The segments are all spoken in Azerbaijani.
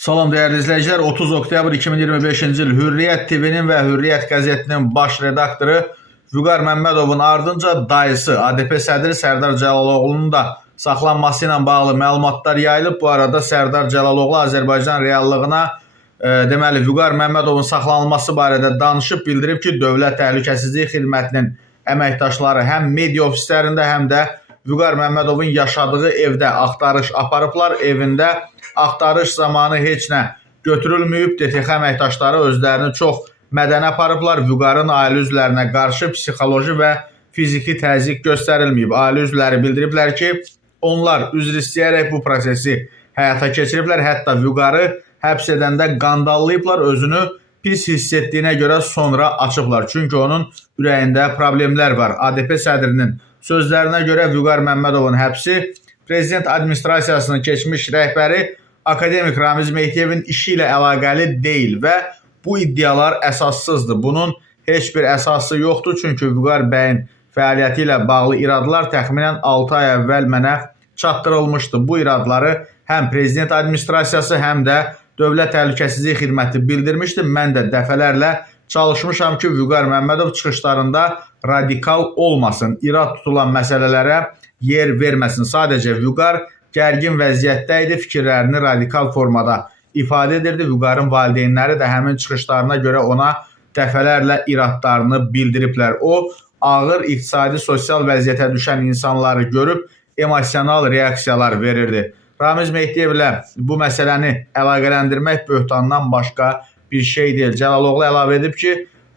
Salam değerli izleyiciler. 30 oktyabr 2025-ci il Hürriyyət TV-nin və Hürriyyət qəzetinin baş redaktoru Vüqar Məmmədovun ardınca dayısı ADP sədri Sərdar Cəlaloğlu'nun da saxlanması ilə bağlı məlumatlar yayılıb. Bu arada Sərdar Cəlaloğlu Azərbaycan reallığına deməli Vüqar Məmmədovun saxlanılması barədə danışıb, bildirib ki, Dövlət Təhlükəsizlik Xidmətinin əməkdaşları həm media ofislərində, həm də Vüqar Məmmədovun yaşadığı evdə axtarış aparıblar. Evində axtarış zamanı heç nə götürülməyib. DTX əməkdaşları özlərini çox mədəni aparıblar. Vüqarın ailə üzvlərinə qarşı psixoloji və fiziki təzyiq göstərilməyib. Ailə üzvləri bildiriblər ki, onlar üzr istəyərək bu prosesi həyata keçiriblər. Hətta Vüqarı həbs edəndə qandallayıblar, özünü pis hiss etdiyinə görə sonra açıblar. Çünki onun ürəyində problemlər var. ADP sədrinin sözlərinə görə Vüqar Məmmədovun həbsi prezident administrasiyasının keçmiş rəhbəri akademik Ramiz Mehdiyevin işi ilə əlaqəli deyil və bu iddialar əsassızdır. Bunun heç bir əsası yoxdur, çünki Vüqar bəyin fəaliyyəti ilə bağlı iradlar təxminən 6 ay əvvəl mənə çatdırılmışdı. Bu iradları həm prezident administrasiyası, həm də Dövlət Təhlükəsizlik Xidməti bildirmişdi. Mən də dəfələrlə çalışmışam ki, Vüqar Məmmədov çıxışlarında radikal olmasın, irad tutulan məsələlərə yer verməsin. Sadəcə Vüqar gərgin vəziyyətdə idi, fikirlərini radikal formada ifadə edirdi. Vüqarın valideynləri də həmin çıxışlarına görə ona dəfələrlə iradlarını bildiriblər. O, ağır iqtisadi, sosial vəziyyətə düşən insanları görüb emosional reaksiyalar verirdi. Ramiz Mehdiyevlə bu məsələni əlaqələndirmək böhtandan başqa bir şey deyil. Cəlaloğlu əlavə edib ki,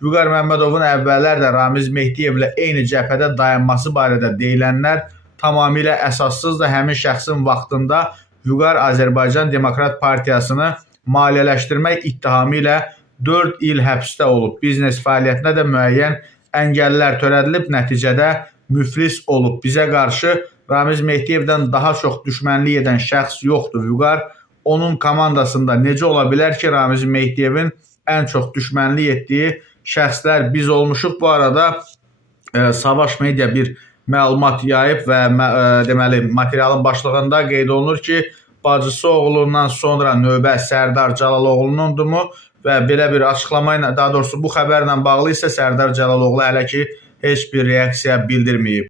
Vüqar Məmmədovun əvvəllər də Ramiz Mehdiyevlə eyni cəbhədə dayanması barədə deyilənlər tamamilə əsassızdır. Həmin şəxsin vaxtında Vüqar Azərbaycan Demokrat Partiyasını maliyyələşdirmək ittihamı ilə 4 il həbsdə olub. Biznes fəaliyyətinə də müəyyən əngəllər törədilib, nəticədə müflis olub. Bizə qarşı Ramiz Mehdiyevdən daha çox düşmənlik edən şəxs yoxdur. Vüqar onun komandasında necə ola bilər ki, Ramiz Mehdiyevin ən çox düşmənlik etdiyi şəxslər biz olmuşuq. Bu arada Savaş Media bir məlumat yayıb və deməli materialın başlığında qeyd olunur ki, bacısı oğlundan sonra növbə Sərdar Cəlaloğlu'nundumu və belə bir açıqlama ilə, daha doğrusu bu xəbərlə bağlı isə Sərdar Cəlaloğlu hələ ki heç bir reaksiya bildirməyib.